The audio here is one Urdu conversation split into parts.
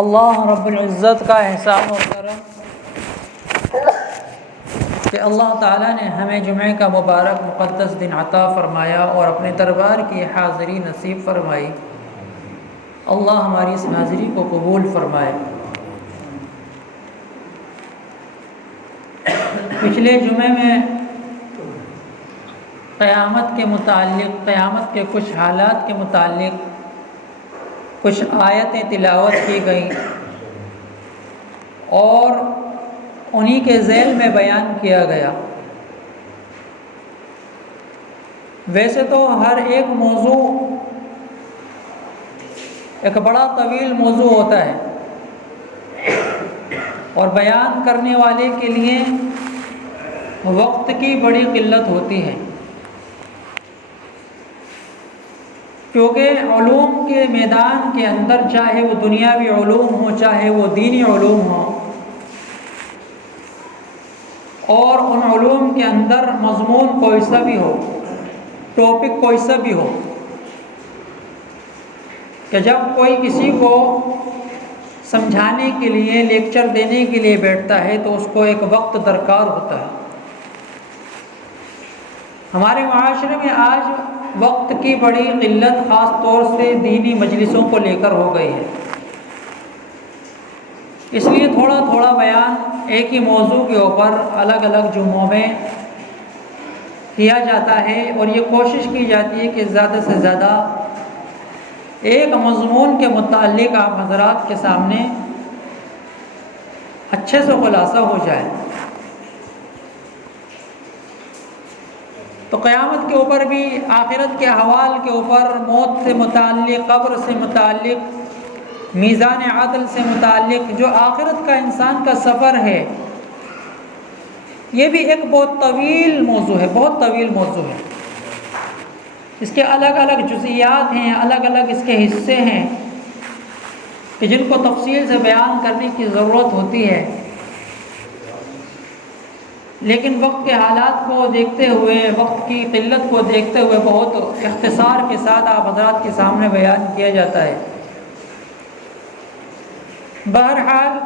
اللہ رب العزت کا احسان و کرم کہ اللہ تعالیٰ نے ہمیں جمعہ کا مبارک مقدس دن عطا فرمایا اور اپنے دربار کی حاضری نصیب فرمائی۔ اللہ ہماری اس حاضری کو قبول فرمائے۔ پچھلے جمعے میں قیامت کے متعلق، قیامت کے کچھ حالات کے متعلق کچھ آیتیں تلاوت کی گئیں اور انہی کے ذیل میں بیان کیا گیا۔ ویسے تو ہر ایک موضوع ایک بڑا طویل موضوع ہوتا ہے اور بیان کرنے والے کے لیے وقت کی بڑی قلت ہوتی ہے، کیونکہ علوم کے میدان کے اندر چاہے وہ دنیاوی علوم ہوں چاہے وہ دینی علوم ہوں، اور ان علوم کے اندر مضمون کوئی سا بھی ہو، ٹاپک کوئی سا بھی ہو، کہ جب کوئی کسی کو سمجھانے کے لیے، لیکچر دینے کے لیے بیٹھتا ہے تو اس کو ایک وقت درکار ہوتا ہے۔ ہمارے معاشرے میں آج وقت کی بڑی قلت خاص طور سے دینی مجلسوں کو لے کر ہو گئی ہے، اس لیے تھوڑا تھوڑا بیان ایک ہی موضوع کے اوپر الگ الگ جمعوں میں کیا جاتا ہے، اور یہ کوشش کی جاتی ہے کہ زیادہ سے زیادہ ایک مضمون کے متعلق آپ حضرات کے سامنے اچھے سے خلاصہ ہو جائے۔ تو قیامت کے اوپر بھی، آخرت کے احوال کے اوپر، موت سے متعلق، قبر سے متعلق، میزان عدل سے متعلق جو آخرت کا انسان کا سفر ہے، یہ بھی ایک بہت طویل موضوع ہے، بہت طویل موضوع ہے۔ اس کے الگ الگ جزئیات ہیں، الگ الگ اس کے حصے ہیں کہ جن کو تفصیل سے بیان کرنے کی ضرورت ہوتی ہے، لیکن وقت کے حالات کو دیکھتے ہوئے، وقت کی قلت کو دیکھتے ہوئے بہت اختصار کے ساتھ آپ حضرات کے سامنے بیان کیا جاتا ہے۔ بہرحال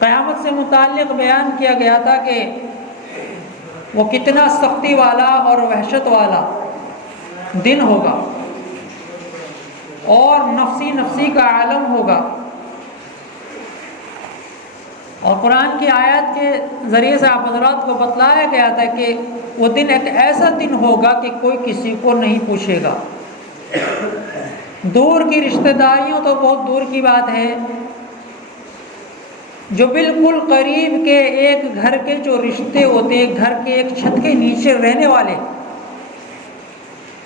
قیامت سے متعلق بیان کیا گیا تھا کہ وہ کتنا سختی والا اور وحشت والا دن ہوگا اور نفسی نفسی کا عالم ہوگا، اور قرآن کی آیات کے ذریعے سے آپ حضرات کو بتلایا گیا تھا کہ وہ دن ایک ایسا دن ہوگا کہ کوئی کسی کو نہیں پوچھے گا۔ دور کی رشتہ داریوں تو بہت دور کی بات ہے، جو بالکل قریب کے ایک گھر کے جو رشتے ہوتے ہیں، گھر کے ایک چھت کے نیچے رہنے والے،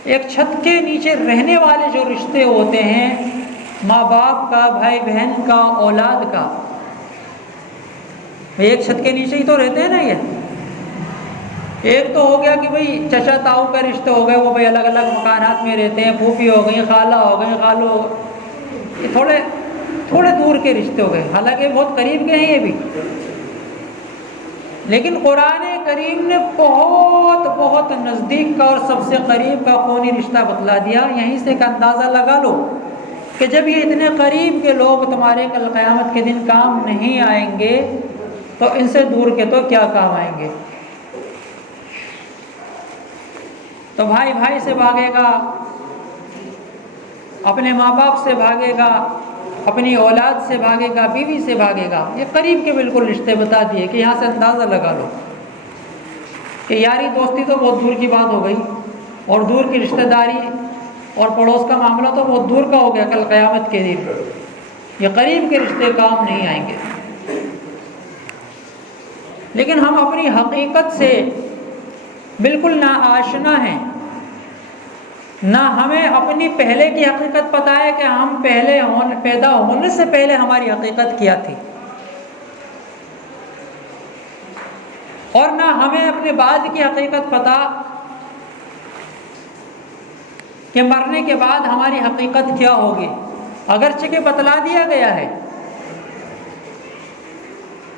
ایک چھت کے نیچے رہنے والے جو رشتے ہوتے ہیں، ماں باپ کا، بھائی بہن کا، اولاد کا، ایک چھت کے نیچے ہی تو رہتے ہیں نا۔ یہ ایک تو ہو گیا کہ بھئی چچا تاؤ کا رشتہ ہو گئے، وہ بھئی الگ الگ مکانات میں رہتے ہیں، پھوپھی ہو گئی، خالہ ہو گئی، خالو ہو گئی، یہ تھوڑے دور کے رشتے ہو گئے، حالانکہ بہت قریب کے ہیں یہ بھی، لیکن قرآن کریم نے بہت بہت نزدیک کا اور سب سے قریب کا خونی رشتہ بتلا دیا۔ یہیں سے ایک اندازہ لگا لو کہ جب یہ اتنے قریب کے لوگ تمہارے کل قیامت کے دن کام نہیں آئیں گے تو ان سے دور کے تو کیا کام آئیں گے۔ تو بھائی بھائی سے بھاگے گا، اپنے ماں باپ سے بھاگے گا، اپنی اولاد سے بھاگے گا، بیوی سے بھاگے گا۔ یہ قریب کے بالکل رشتے بتا دیے کہ یہاں سے اندازہ لگا لو کہ یاری دوستی تو بہت دور کی بات ہو گئی، اور دور کی رشتہ داری اور پڑوس کا معاملہ تو بہت دور کا ہو گیا کل قیامت کے دن۔ یہ قریب کے رشتے کام نہیں آئیں گے۔ لیکن ہم اپنی حقیقت سے بالکل ناآشنا ہیں، نہ ہمیں اپنی پہلے کی حقیقت پتہ ہے کہ ہم پیدا ہونے سے پہلے ہماری حقیقت کیا تھی، اور نہ ہمیں اپنے بعد کی حقیقت پتہ کہ مرنے کے بعد ہماری حقیقت کیا ہوگی، اگرچہ کہ بتلا دیا گیا ہے۔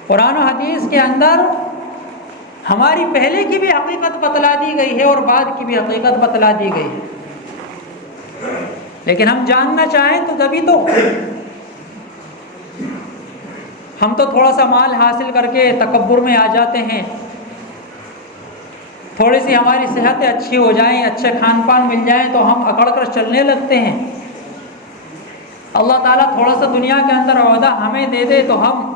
قرآن و حدیث کے اندر ہماری پہلے کی بھی حقیقت بتلا دی گئی ہے اور بعد کی بھی حقیقت بتلا دی گئی ہے۔ لیکن ہم جاننا چاہیں تو تبھی تو ہم تو تھوڑا سا مال حاصل کر کے تکبر میں آ جاتے ہیں، تھوڑی سی ہماری صحتیں اچھی ہو جائیں، اچھے کھان پان مل جائیں تو ہم اکڑ کر چلنے لگتے ہیں۔ اللہ تعالیٰ تھوڑا سا دنیا کے اندر عہدہ ہمیں دے دے تو ہم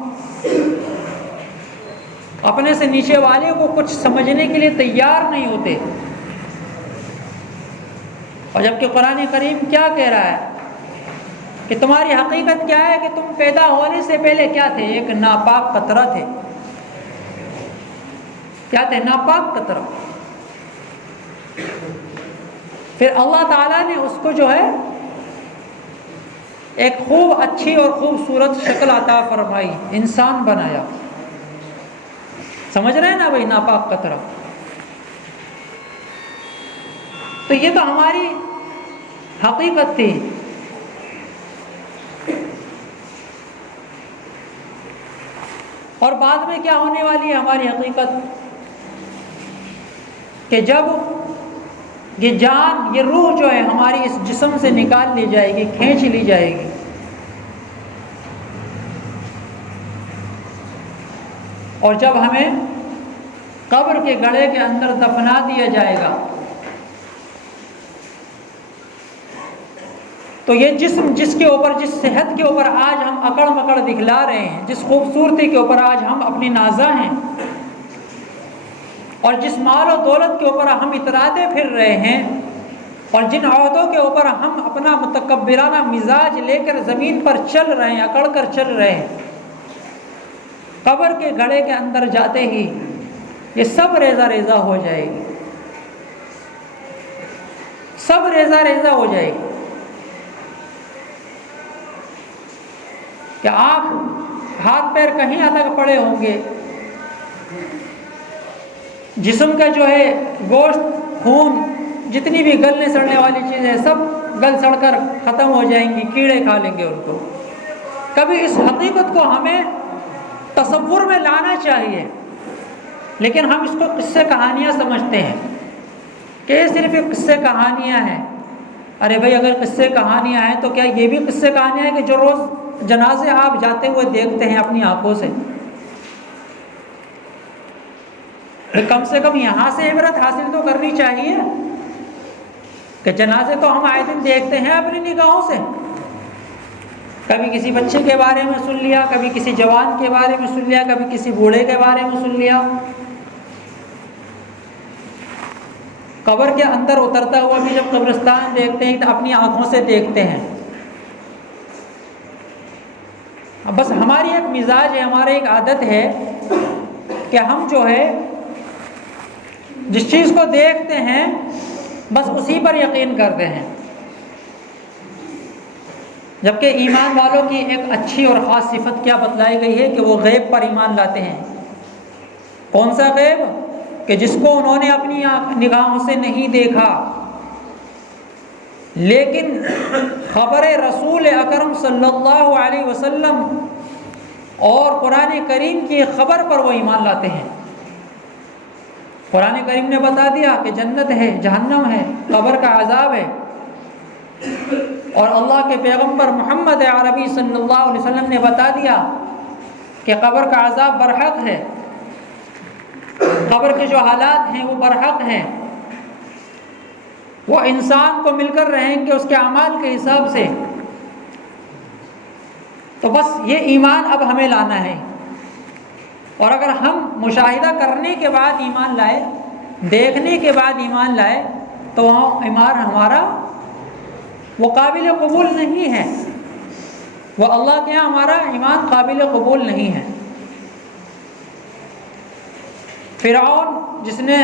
اپنے سے نیچے والے کو کچھ سمجھنے کے لیے تیار نہیں ہوتے۔ اور جبکہ قرآن کریم کیا کہہ رہا ہے کہ تمہاری حقیقت کیا ہے، کہ تم پیدا ہونے سے پہلے کیا تھے؟ ایک ناپاک قطرہ تھے۔ کیا تھے؟ ناپاک قطرہ۔ پھر اللہ تعالیٰ نے اس کو جو ہے ایک خوب اچھی اور خوبصورت شکل عطا فرمائی، انسان بنایا۔ سمجھ رہے ہیں نا بھائی؟ ناپاک قطرہ۔ تو یہ تو ہماری حقیقت تھی۔ اور بعد میں کیا ہونے والی ہے ہماری حقیقت؟ کہ جب یہ جان، یہ روح جو ہے ہماری اس جسم سے نکال لی جائے گی، کھینچ لی جائے گی، اور جب ہمیں قبر کے گڑھے کے اندر دفنا دیا جائے گا تو یہ جسم جس کے اوپر، جس صحت کے اوپر آج ہم اکڑ مکڑ دکھلا رہے ہیں، جس خوبصورتی کے اوپر آج ہم اپنی نازاں ہیں، اور جس مال و دولت کے اوپر ہم اتراتے پھر رہے ہیں، اور جن عہدوں کے اوپر ہم اپنا متکبرانہ مزاج لے کر زمین پر چل رہے ہیں، اکڑ کر چل رہے ہیں، قبر کے گڑھے کے اندر جاتے ہی یہ سب ریزہ ریزہ ہو جائے گی، سب ریزہ ریزہ ہو جائے گی۔ کہ آپ ہاتھ پیر کہیں الگ پڑے ہوں گے، جسم کا جو ہے گوشت، خون، جتنی بھی گلنے سڑنے والی چیزیں سب گل سڑ کر ختم ہو جائیں گی، کیڑے کھا لیں گے ان کو۔ کبھی اس حقیقت کو ہمیں تصور میں لانا چاہیے، لیکن ہم اس کو قصے کہانیاں سمجھتے ہیں کہ یہ صرف ایک قصے کہانیاں ہیں۔ ارے بھائی، اگر قصے کہانیاں ہیں تو کیا یہ بھی قصے کہانیاں ہیں کہ جو روز جنازے آپ جاتے ہوئے دیکھتے ہیں اپنی آنکھوں سے؟ کم سے کم یہاں سے عبرت حاصل تو کرنی چاہیے کہ جنازے تو ہم آئے دن دیکھتے ہیں اپنی نگاہوں سے، کبھی کسی بچے کے بارے میں سن لیا، کبھی کسی جوان کے بارے میں سن لیا، کبھی کسی بوڑھے کے بارے میں سن لیا۔ قبر کے اندر اترتا ہوا بھی جب قبرستان دیکھتے ہیں تو اپنی آنکھوں سے دیکھتے ہیں۔ بس ہماری ایک مزاج ہے، ہماری ایک عادت ہے کہ ہم جو ہے جس چیز کو دیکھتے ہیں بس اسی پر یقین کرتے ہیں، جبکہ ایمان والوں کی ایک اچھی اور خاص صفت کیا بتلائی گئی ہے کہ وہ غیب پر ایمان لاتے ہیں۔ کون سا غیب؟ کہ جس کو انہوں نے اپنی نگاہوں سے نہیں دیکھا، لیکن خبر رسول اکرم صلی اللہ علیہ وسلم اور قرآن کریم کی خبر پر وہ ایمان لاتے ہیں۔ قرآن کریم نے بتا دیا کہ جنت ہے، جہنم ہے، قبر کا عذاب ہے، اور اللہ کے پیغمبر محمد عربی صلی اللہ علیہ وسلم نے بتا دیا کہ قبر کا عذاب برحق ہے، قبر کے جو حالات ہیں وہ برحق ہیں، وہ انسان کو مل کر رہیں گے اس کے اعمال کے حساب سے۔ تو بس یہ ایمان اب ہمیں لانا ہے، اور اگر ہم مشاہدہ کرنے کے بعد ایمان لائے، دیکھنے کے بعد ایمان لائے، تو وہ ایمان ہمارا وہ قابل قبول نہیں ہے، وہ اللہ کے یہاں ہمارا ایمان قابل قبول نہیں ہے۔ فرعون جس نے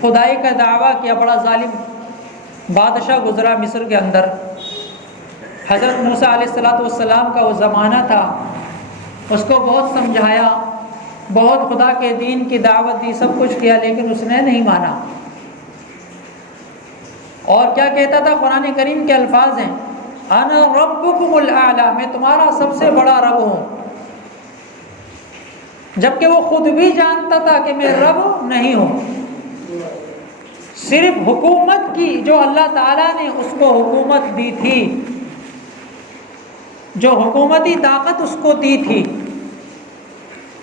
خدائی کا دعویٰ کیا، بڑا ظالم بادشاہ گزرا مصر کے اندر، حضرت موسیٰ علیہ السلام کا وہ زمانہ تھا، اس کو بہت سمجھایا، بہت خدا کے دین کی دعوت دی، سب کچھ کیا، لیکن اس نے نہیں مانا۔ اور کیا کہتا تھا؟ قرآن کریم کے الفاظ ہیں، انا ربکم الاعلی، میں تمہارا سب سے بڑا رب ہوں، جبکہ وہ خود بھی جانتا تھا کہ میں رب نہیں ہوں۔ صرف حکومت کی جو اللہ تعالیٰ نے اس کو حکومت دی تھی، جو حکومتی طاقت اس کو دی تھی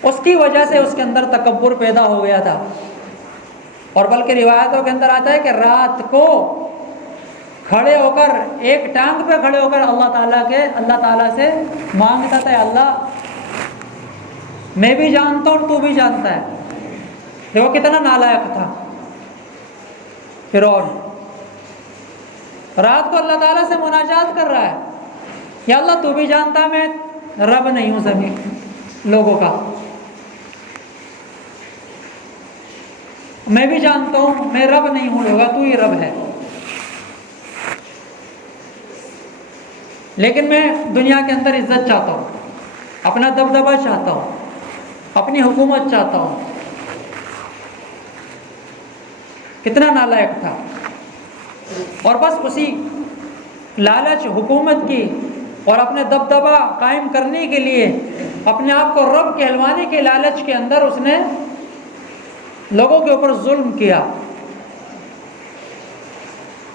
اس کی وجہ سے اس کے اندر تکبر پیدا ہو گیا تھا. اور بلکہ روایتوں کے اندر آتا ہے کہ رات کو کھڑے ہو کر ایک ٹانگ پہ کھڑے ہو کر اللہ تعالیٰ سے مانگتا تھا، اللہ میں بھی جانتا ہوں تو بھی جانتا ہے. دیکھو کتنا نالائق تھا فرعون. رات کو اللہ تعالیٰ سے مناجات کر رہا ہے، یا اللہ تو بھی جانتا ہے میں رب نہیں ہوں زمین لوگوں کا، میں بھی جانتا ہوں میں رب نہیں ہوں لوگا، تو ہی رب ہے. لیکن میں دنیا کے اندر عزت چاہتا ہوں، اپنا دبدبہ چاہتا ہوں، اپنی حکومت چاہتا ہوں. کتنا نالائق تھا. اور بس اسی لالچ حکومت کی اور اپنے دبدبہ قائم کرنے کے لیے اپنے آپ کو رب کہلوانے کے لالچ کے اندر اس نے لوگوں کے اوپر ظلم کیا.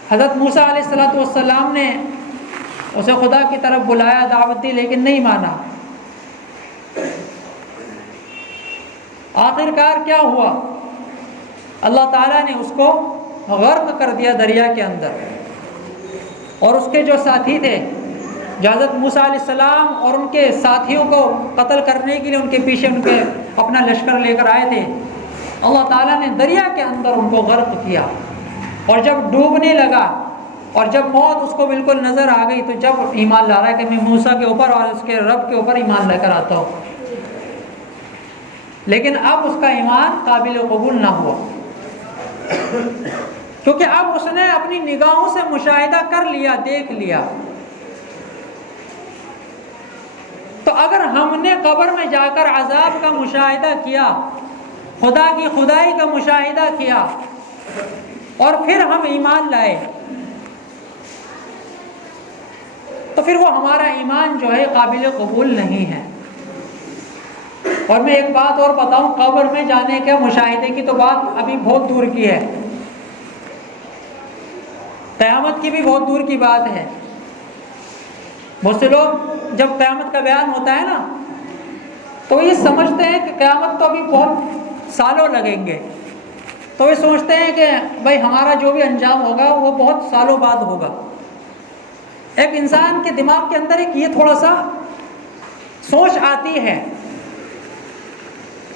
حضرت موسیٰ علیہ السلام نے اسے خدا کی طرف بلایا، دعوت دی، لیکن نہیں مانا. آخرکار کیا ہوا؟ اللہ تعالیٰ نے اس کو غرق کر دیا دریا کے اندر. اور اس کے جو ساتھی تھے، جو حضرت موسیٰ علیہ السلام اور ان کے ساتھیوں کو قتل کرنے کے لیے ان کے پیچھے اپنا لشکر لے کر آئے تھے، اللہ تعالیٰ نے دریا کے اندر ان کو غرق کیا. اور جب ڈوبنے لگا اور جب موت اس کو بالکل نظر آ گئی تو جب ایمان لا رہا ہے کہ میں موسیٰ کے اوپر اور اس کے رب کے اوپر ایمان لے کر آتا ہوں، لیکن اب اس کا ایمان قابل قبول نہ ہوا، کیونکہ اب اس نے اپنی نگاہوں سے مشاہدہ کر لیا، دیکھ لیا. تو اگر ہم نے قبر میں جا کر عذاب کا مشاہدہ کیا، خدا کی خدائی کا مشاہدہ کیا اور پھر ہم ایمان لائے، تو پھر وہ ہمارا ایمان جو ہے قابل قبول نہیں ہے. اور میں ایک بات اور بتاؤں، قبر میں جانے کے مشاہدے کی تو بات ابھی بہت دور کی ہے، قیامت کی بھی بہت دور کی بات ہے. بہت سے لوگ جب قیامت کا بیان ہوتا ہے نا تو یہ سمجھتے ہیں کہ قیامت تو ابھی بہت سالوں لگیں گے، تو یہ سوچتے ہیں کہ بھائی ہمارا جو بھی انجام ہوگا وہ بہت سالوں بعد ہوگا. ایک انسان کے دماغ کے اندر ایک یہ تھوڑا سا سوچ آتی ہے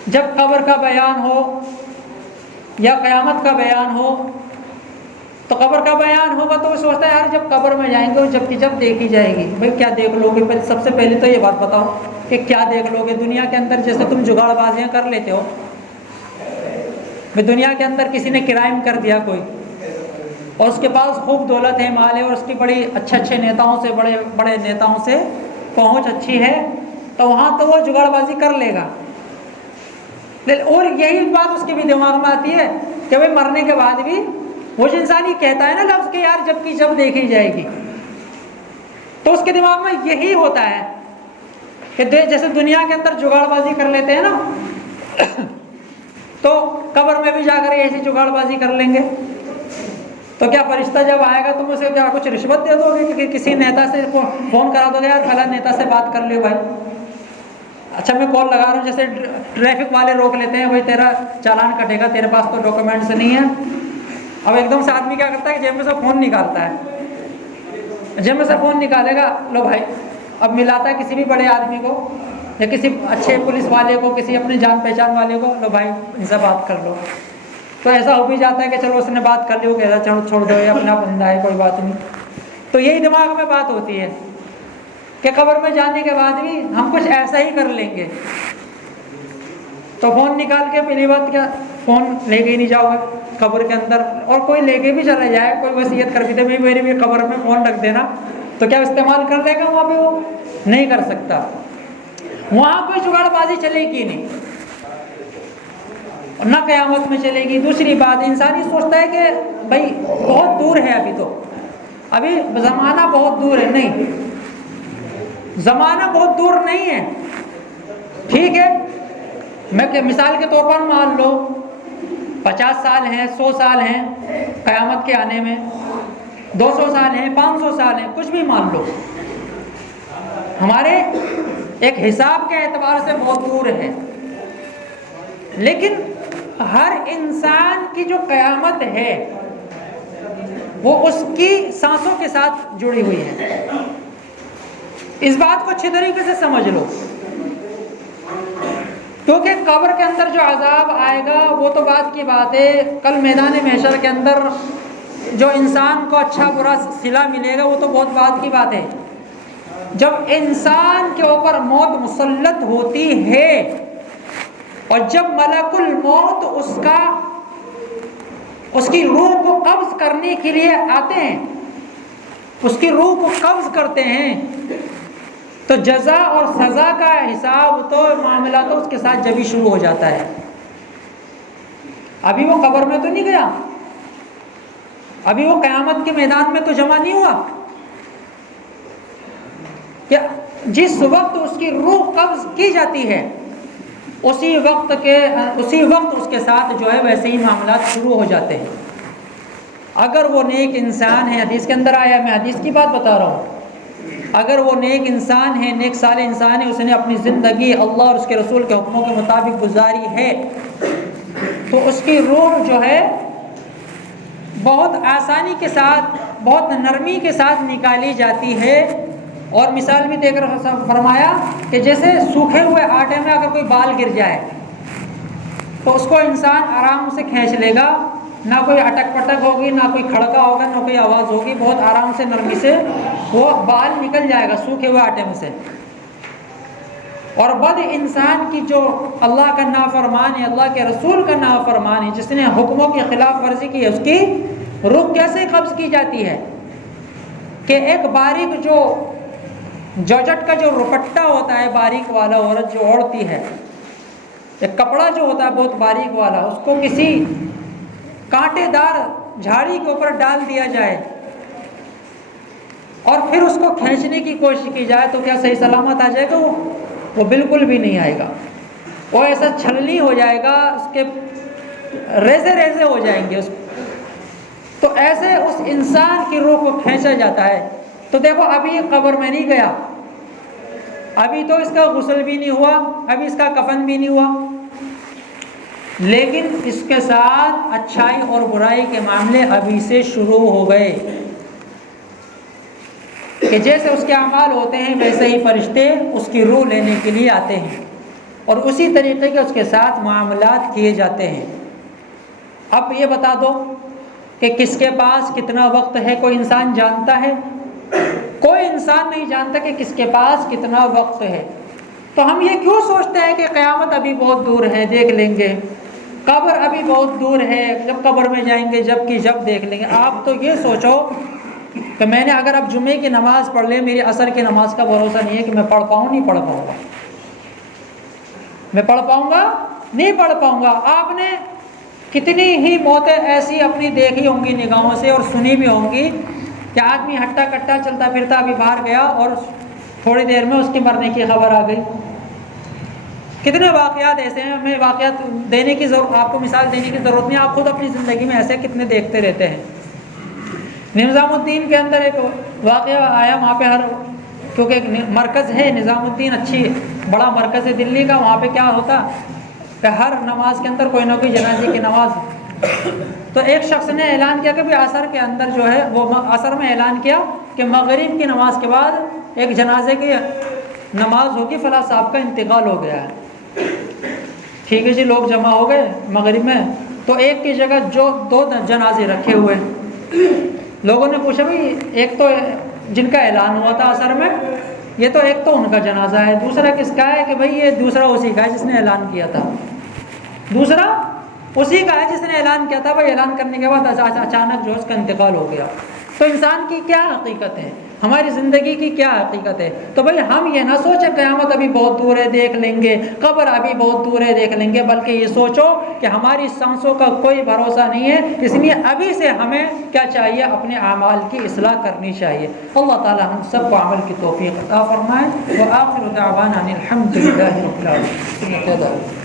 جب قبر کا بیان ہو یا قیامت کا بیان ہو. تو قبر کا بیان ہوگا تو وہ سوچتا ہے یار جب قبر میں جائیں گے اور جب دیکھی جائے گی. بھائی کیا دیکھ لو گے؟ سب سے پہلے تو یہ بات بتاؤ کہ کیا دیکھ لو گے؟ دنیا کے اندر جیسے تم جگاڑ بازیاں کر لیتے ہو، دنیا کے اندر کسی نے کرائم کر دیا کوئی اور اس کے پاس خوب دولت ہے، مال ہے اور اس کی بڑی اچھے نیتاؤں سے بڑے نیتاؤں سے پہنچ اچھی ہے، تو وہاں تو وہ جگاڑ بازی کر لے گا. اور یہی بات اس کے بھی دماغ میں آتی ہے کہ بھائی مرنے کے بعد بھی وہ جو انسان ہی کہتا ہے نا لفظ کہ یار جب دیکھی جائے گی، تو اس کے دماغ میں یہی ہوتا ہے کہ جیسے دنیا کے اندر جگاڑ بازی کر لیتے ہیں نا تو قبر میں بھی جا کر ایسی جگاڑ بازی کر لیں گے. تو کیا فرشتہ جب آئے گا تم اسے کیا کچھ رشوت دے دو گے کہ کسی نیتا سے فون کرا دو گے یار فلاں نیتا سے بات کر لو بھائی؟ اچھا میں کال لگا رہا ہوں، جیسے ٹریفک والے روک لیتے ہیں، بھائی تیرا چالان کٹے گا، تیرے پاس تو ڈاکومنٹس نہیں ہے. اب ایک دم سے آدمی کیا کرتا ہے کہ جیب میں سے فون نکالتا ہے، جیب میں سے فون نکالے گا، لو بھائی، اب ملاتا ہے کسی بھی بڑے آدمی کو یا کسی اچھے پولیس والے کو، کسی اپنے جان پہچان والے کو، لو بھائی ان سے بات کر لو. تو ایسا ہو بھی جاتا ہے کہ چلو اس نے بات کر لی، وہ کہتا چلو چھوڑ دو، یہ اپنا بندہ ہے کوئی بات نہیں. تو یہی دماغ میں بات ہوتی ہے کہ قبر میں جانے کے بعد بھی ہم کچھ ایسا ہی کر لیں گے. تو فون نکال کے پہلی بات کیا فون لے کے ہی نہیں جاؤ گے قبر کے اندر، اور کوئی لے کے بھی چلا جائے، کوئی وصیت کر بھی دے بھائی میری بھی قبر میں فون رکھ دینا، تو کیا استعمال کر لے گا؟ وہاں پہ وہ نہیں کر سکتا، وہاں کوئی جگاڑ بازی چلے گی نہیں، نہ قیامت میں چلے گی. دوسری بات انسان یہ سوچتا ہے کہ بھائی بہت دور ہے، ابھی زمانہ بہت دور ہے. نہیں، زمانہ بہت دور نہیں ہے. ٹھیک ہے، میں مثال کے طور پر مان لو 50 سال ہیں، 100 سال ہیں قیامت کے آنے میں، 200 سال ہیں، 500 سال ہیں، کچھ بھی مان لو. ہمارے ایک حساب کے اعتبار سے بہت دور ہے، لیکن ہر انسان کی جو قیامت ہے وہ اس کی سانسوں کے ساتھ جڑی ہوئی ہے۔ اس بات کو اچھی طریقے سے سمجھ لو، کیونکہ قبر کے اندر جو عذاب آئے گا وہ تو بات کی بات ہے، کل میدان محشر کے اندر جو انسان کو اچھا برا صلہ ملے گا وہ تو بہت بات کی بات ہے۔ جب انسان کے اوپر موت مسلط ہوتی ہے اور جب ملک الموت اس کی روح کو قبض کرنے کے لیے آتے ہیں، اس کی روح کو قبض کرتے ہیں، تو جزا اور سزا کا حساب تو معاملہ تو اس کے ساتھ جبھی شروع ہو جاتا ہے۔ ابھی وہ قبر میں تو نہیں گیا، ابھی وہ قیامت کے میدان میں تو جمع نہیں ہوا کہ جس وقت اس کی روح قبض کی جاتی ہے اسی وقت اس کے ساتھ جو ہے ویسے ہی معاملات شروع ہو جاتے ہیں۔ اگر وہ نیک انسان ہے، حدیث کے اندر آیا، میں حدیث کی بات بتا رہا ہوں، اگر وہ نیک انسان ہے، نیک صالح انسان ہے، اس نے اپنی زندگی اللہ اور اس کے رسول کے حکموں کے مطابق گزاری ہے، تو اس کی روح جو ہے بہت آسانی کے ساتھ، بہت نرمی کے ساتھ نکالی جاتی ہے۔ اور مثال بھی دے کر فرمایا کہ جیسے سوکھے ہوئے آٹے میں اگر کوئی بال گر جائے تو اس کو انسان آرام سے کھینچ لے گا، نہ کوئی اٹک پٹک ہوگی، نہ کوئی کھڑکا ہوگا، نہ کوئی آواز ہوگی، بہت آرام سے نرمی سے وہ بال نکل جائے گا سوکھے ہوئے آٹے میں سے۔ اور بد انسان کی جو اللہ کا نافرمان ہے، اللہ کے رسول کا نافرمان ہے، جس نے حکموں کی خلاف ورزی کی ہے، اس کی روح کیسے قبض کی جاتی ہے کہ ایک باریک جو جارجٹ کا جو روپٹہ ہوتا ہے باریک والا، عورت جو اوڑھتی ہے، ایک کپڑا جو ہوتا ہے بہت باریک والا، اس کو کسی کانٹے دار جھاڑی کے اوپر ڈال دیا جائے اور پھر اس کو کھینچنے کی کوشش کی جائے تو کیا صحیح سلامت آ جائے گا؟ وہ بالکل بھی نہیں آئے گا، وہ ایسا چھلنی ہو جائے گا، اس کے ریزے ریزے ہو جائیں گے۔ تو ایسے اس انسان کی روح کو کھینچا جاتا ہے۔ تو دیکھو ابھی قبر میں نہیں گیا، ابھی تو اس کا غسل بھی نہیں ہوا، ابھی اس کا کفن بھی نہیں ہوا، لیکن اس کے ساتھ اچھائی اور برائی کے معاملے ابھی سے شروع ہو گئے کہ جیسے اس کے اعمال ہوتے ہیں ویسے ہی فرشتے اس کی روح لینے کے لیے آتے ہیں اور اسی طریقے کے اس کے ساتھ معاملات کیے جاتے ہیں۔ اب یہ بتا دو کہ کس کے پاس کتنا وقت ہے، کوئی انسان جانتا ہے؟ کوئی انسان نہیں جانتا کہ کس کے پاس کتنا وقت ہے۔ تو ہم یہ کیوں سوچتے ہیں کہ قیامت ابھی بہت دور ہے، دیکھ لیں گے، قبر ابھی بہت دور ہے، جب قبر میں جائیں گے جب دیکھ لیں گے۔ آپ تو یہ سوچو کہ میں نے اگر اب جمعے کی نماز پڑھ لے، میری عصر کی نماز کا بھروسہ نہیں ہے کہ میں پڑھ پاؤں، نہیں پڑھ پاؤں گا، میں پڑھ پاؤں گا نہیں پڑھ پاؤں گا۔ آپ نے کتنی ہی موتیں ایسی اپنی دیکھی ہوں گی نگاہوں سے اور سنی بھی ہوں گی کہ آدمی ہٹا کٹا چلتا پھرتا ابھی باہر گیا اور تھوڑی دیر میں اس کے مرنے کی خبر آ گئی۔ کتنے واقعات ایسے ہیں، ہمیں واقعات دینے کی ضرورت، آپ کو مثال دینے کی ضرورت نہیں، آپ خود اپنی زندگی میں ایسے کتنے دیکھتے رہتے ہیں۔ نظام الدین کے اندر ایک واقعہ آیا، وہاں پہ کیونکہ ایک مرکز ہے نظام الدین، اچھی بڑا مرکز ہے دلی کا، وہاں پہ کیا ہوتا کہ ہر نماز کے اندر کوئی نہ کوئی جنازے کی نماز۔ تو ایک شخص نے اعلان کیا کہ بھی عصر کے اندر جو ہے وہ عصر میں اعلان کیا کہ مغرب کی نماز کے بعد ایک جنازے کی نماز ہوگی، فلاں صاحب کا انتقال ہو گیا ہے۔ ٹھیک ہے جی، لوگ جمع ہو گئے مغرب میں، تو ایک کی جگہ جو 2 جنازے رکھے ہوئے۔ لوگوں نے پوچھا بھائی ایک تو جن کا اعلان ہوا تھا عصر میں، یہ تو ایک تو ان کا جنازہ ہے، دوسرا کس کا ہے؟ کہ بھائی یہ دوسرا اسی کا ہے جس نے اعلان کیا تھا، دوسرا اسی کا ہے جس نے اعلان کیا تھا، بھائی اعلان کرنے کے بعد اچانک جو اس کا انتقال ہو گیا۔ تو انسان کی کیا حقیقت ہے، ہماری زندگی کی کیا حقیقت ہے؟ تو بھائی ہم یہ نہ سوچیں قیامت ابھی بہت دور ہے دیکھ لیں گے، قبر ابھی بہت دور ہے دیکھ لیں گے، بلکہ یہ سوچو کہ ہماری سانسوں کا کوئی بھروسہ نہیں ہے، اس لیے ابھی سے ہمیں کیا چاہیے؟ اپنے اعمال کی اصلاح کرنی چاہیے۔ اللہ تعالی ہم سب کو عمل کی توفیق عطا فرمائے۔ وآخر دعوانا ان الحمد للہ رب العالمین۔